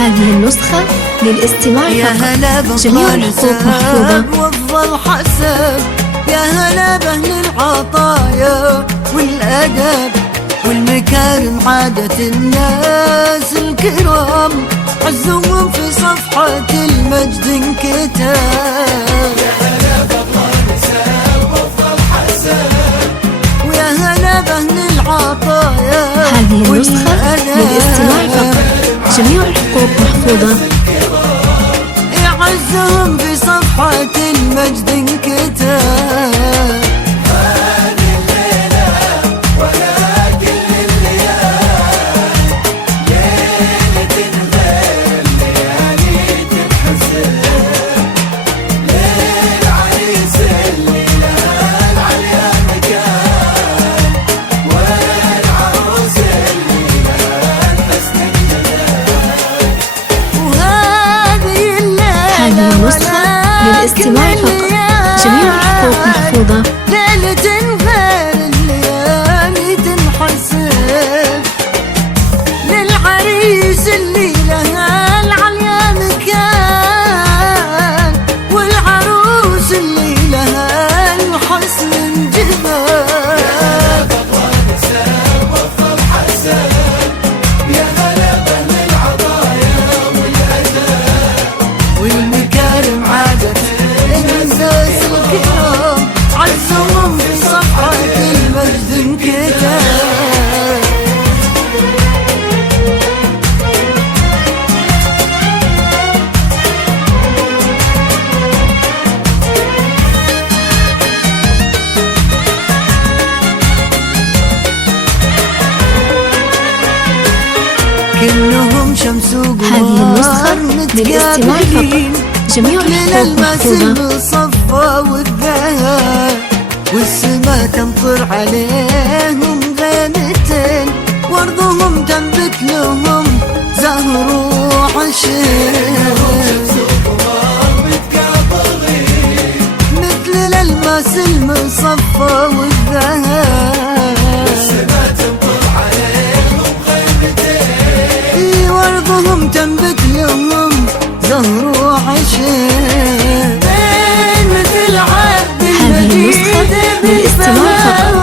هذه النسخة للاستماع فقط، جميع الحقوق محفوظة. وافضل حسب يا هلا بأهل العطايا والأدب والمكارم، عادة الناس الكرام عزهم في صفحة المجد انكتاب. يا هلا بأهل نساب وافضل حسب ويا هلا بأهل العطايا. هذه النسخة للاستماع فقط، جميع الحقوق محفوظة. يعزهم في صفحة المجد انكتاب. هذه الليلة ولا كل الليال، ليلة غير ليالي تنحسب، للعريس اللي لها العليا مكان، والعروس اللي لها الحسن الجمال. وهذه هذه النسخة للاستماع فقط، جميع الحقوق محفوظة. ليلة غير الليالي تنحسب، للعريس اللي لها العليا مكان، والعروس اللي لها الحسن جمال. وافضل حسب يا هلا بأهل العطايا والأدب والمكارم، عادة الناس الكرام عزهم في صفحة المجد انكتاب. كلهم شمس هذه النسخة للاستماع متقابلين، فقط، جميع من الحقوق الماس محفوظة. المصفى والذهب، والسما تمطر عليهم غيمتين، وارضهم تنبت لهم زهر وعشير. مثل الالماس المصفى والذهب، وارضهم تنبت لهم زهر وعشير. مثل عهد هذه النسخة للاستماع فقط،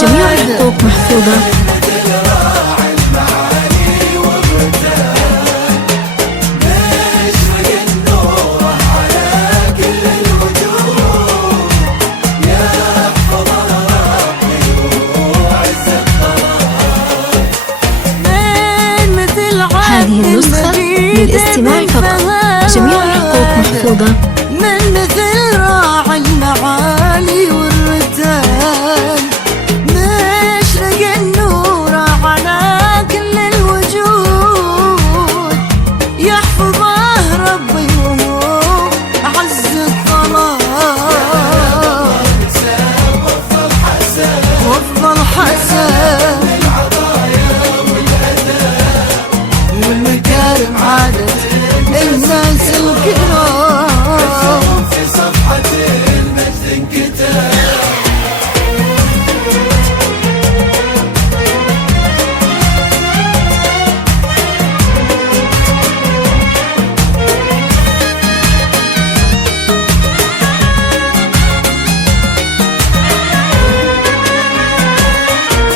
جميع الحقوق محفوظة. هذه النسخة للاستماع فقط، جميع الحقوق محفوظة. من مثل راعي المعالي والرجال، مشرق النور على كل الوجود، يحفظه ربي وهو أعز الظلام. وافضل حسب والمكارم، عادة الناس الكرام في صفحة المجد انكتاب.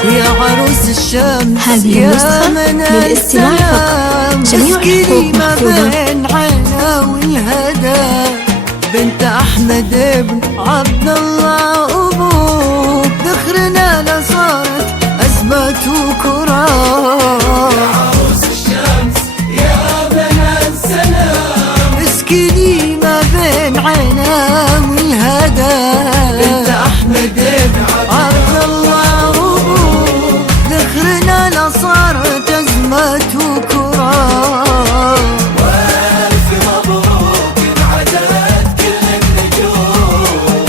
يا عروس الشمس، هذه يا النسخة من للاستماع فقط، جميع اسكني الحقوق ما محفوظة. بين عينا والهدى، بنت أحمد بن عبد الله أبوك، ذخرنا لصارت أزمة وكرام. عروس الشمس يا بنى السلام، اسكني ما بين عينا والهدى، بنت أحمد بن عبد الله أبوك، ذخرنا لصارت أزمة وكرام. والف مبروك انعدت كل النجوم،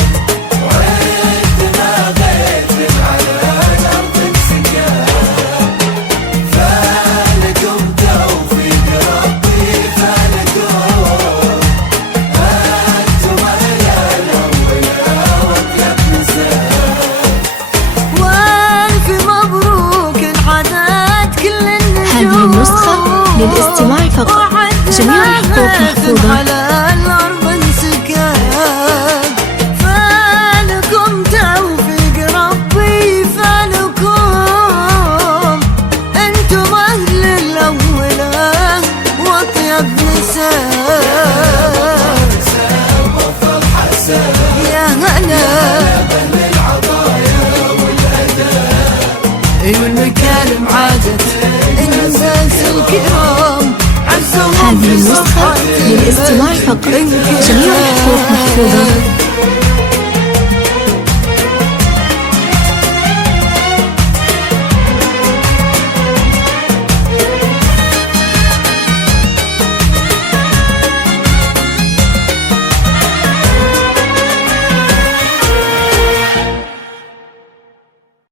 وعد ما غيث على الأرض انسجام، فالكم توفيق ربي فالكم، أنتم عيال أولى وأطيب نساء. والف مبروك انعدت كل النجوم، هذه النسخة للاستماع فقط، جميع الحقوق محفوظة. على الأرض انسكاب، فالكم توفيق ربي، فالكم انتم أهل الأولى وأطيب نساء. وافضل حسن يا هلا والمكارم عادت الناس الكرام، عزوا هذه النسخة للاستماع فقط، جميع الحقوق محفوظة.